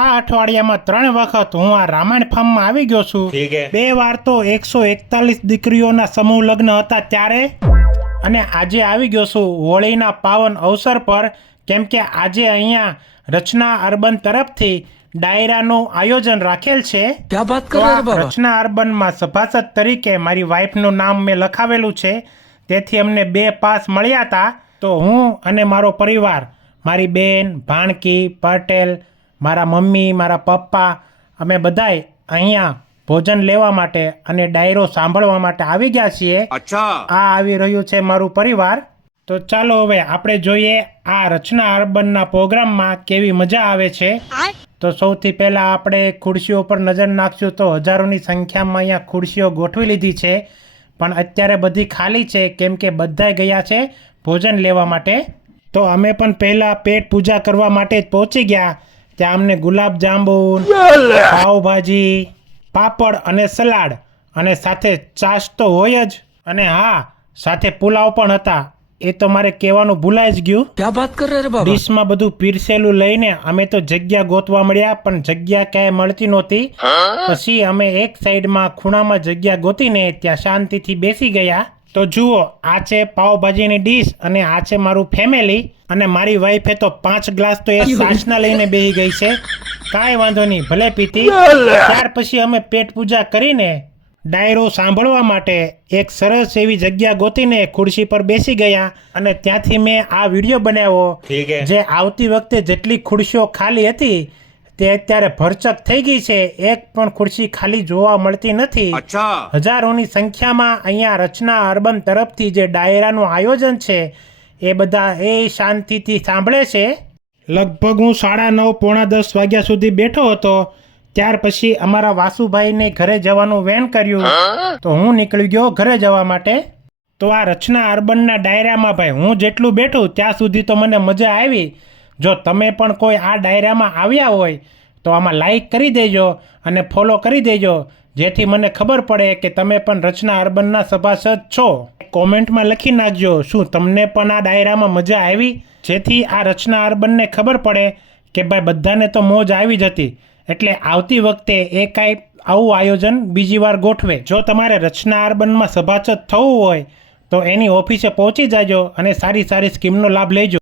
આ અઠવાડિયામાં 3 વખત હું આ રામાયણ ફાર્મમાં આવી ગયો છું. 2 વાર તો 141 દીકરીઓના સમૂહ લગ્ન હતા ત્યારે, અને આજે આવી ગયો છું હોળીના પાવન અવસર પર, કેમ કે આજે અહીંયા રચના અર્બન તરફથી ડાયરાનું આયોજન રાખેલ છે. ક્યા વાત કર રહે બાબા? રચના અર્બનમાં સભાસદ તરીકે મારી વાઈફનું નામ મેં લખાવેલું છે, તેથી અમને 2 પાસ મળ્યા હતા. તો હું અને મારો પરિવાર, મારી બેન, ભાણકી, પટેલ, મારા મમ્મી, મારા પપ્પા, અમે બધાય અહીંયા ભોજન લેવા માટે અને ડાયરો સાંભળવા માટે આવી ગયા છીએ. આ આવી રહ્યું છે મારું પરિવાર. તો ચાલો હવે આપણે જોઈએ આ રચના અર્બનના પ્રોગ્રામમાં કેવી મજા આવે છે. તો સૌથી પહેલાં આપણે ખુરશીઓ પર નજર નાખશું તો હજારોની સંખ્યામાં અહીંયા ખુરશીઓ ગોઠવી લીધી છે, પણ અત્યારે બધી ખાલી છે કેમ કે બધાય ગયા છે ભોજન લેવા માટે. તો અમે પણ પહેલાં પેટ પૂજા કરવા માટે જ પહોંચી ગયા. ત્યાં અમને ગુલાબ જાંબુ, પાવભાજી, પાપડ અને સલાડ અને સાથે છાશ તો હોય જ, અને હા, સાથે પુલાવ પણ હતા. એ તો મારે કહેવાનું ભૂલાઈ જ ગયું. ક્યા વાત કર રહે બાબા? ડીશમાં બધું પીરસેલું લઈને અમે તો જગ્યા ગોતવા મળ્યા, પણ જગ્યા ક્યાંય મળતી નહોતી. પછી અમે એક સાઈડમાં ખૂણામાં જગ્યા ગોતીને ત્યાં શાંતિથી બેસી ગયા. તો જુઓ, આ છે પાવભાજીની ડીશ અને આ છે મારું ફેમિલી. અને મારી વાઈફે તો 5 ગ્લાસ તો એ છાશના લઈને બેસી ગઈ છે. કાંઈ વાંધો નહીં, ભલે પીતી. ત્યાર પછી અમે પેટ પૂજા કરીને ડાયરો સાંભળવા માટે એક સરસ એવી જગ્યા ગોતીને ખુરશી પર બેસી ગયા, અને ત્યાંથી મેં આ વિડીયો બનાવ્યો. જે આવતી વખતે જેટલી ખુરશીઓ ખાલી હતી તે અત્યારે ભરચક થઈ ગઈ છે. એક પણ ખુરશી ખાલી જોવા મળતી નથી. હજારોની સંખ્યામાં અહીંયા રચના અર્બન તરફથી જે ડાયરાનું આયોજન છે એ બધા એ શાંતિથી સાંભળે છે. લગભગ હું 9:30 પોણા 10 વાગ્યા સુધી બેઠો હતો. ત્યાર પછી અમારા વાસુભાઈને ઘરે જવાનું વેન કર્યું, તો હું નીકળી ગયો ઘરે જવા માટે. તો આ રચના અર્બનના ડાયરામાં ભાઈ હું જેટલું બેઠું ત્યાં સુધી તો મને મજા આવી. જો તમે પણ કોઈ આ ડાયરામાં આવ્યા હોય તો આમાં લાઈક કરી દેજો અને ફોલો કરી દેજો, જેથી મને ખબર પડે કે તમે પણ રચના અર્બનના સભાસદ છો. કોમેન્ટમાં લખી નાખજો શું તમને પણ આ ડાયરામાં મજા આવી, જેથી આ રચના અર્બનને ખબર પડે કે ભાઈ બધાને તો મોજ આવી જ હતી, એટલે આવતી વખતે એ કાંઈ આવું આયોજન બીજી વાર ગોઠવે. જો તમારે રચના અર્બનમાં સભાસદ થવું હોય તો એની ઓફિસે પહોંચી જાજો અને સારી સારી સ્કીમનો લાભ લેજો.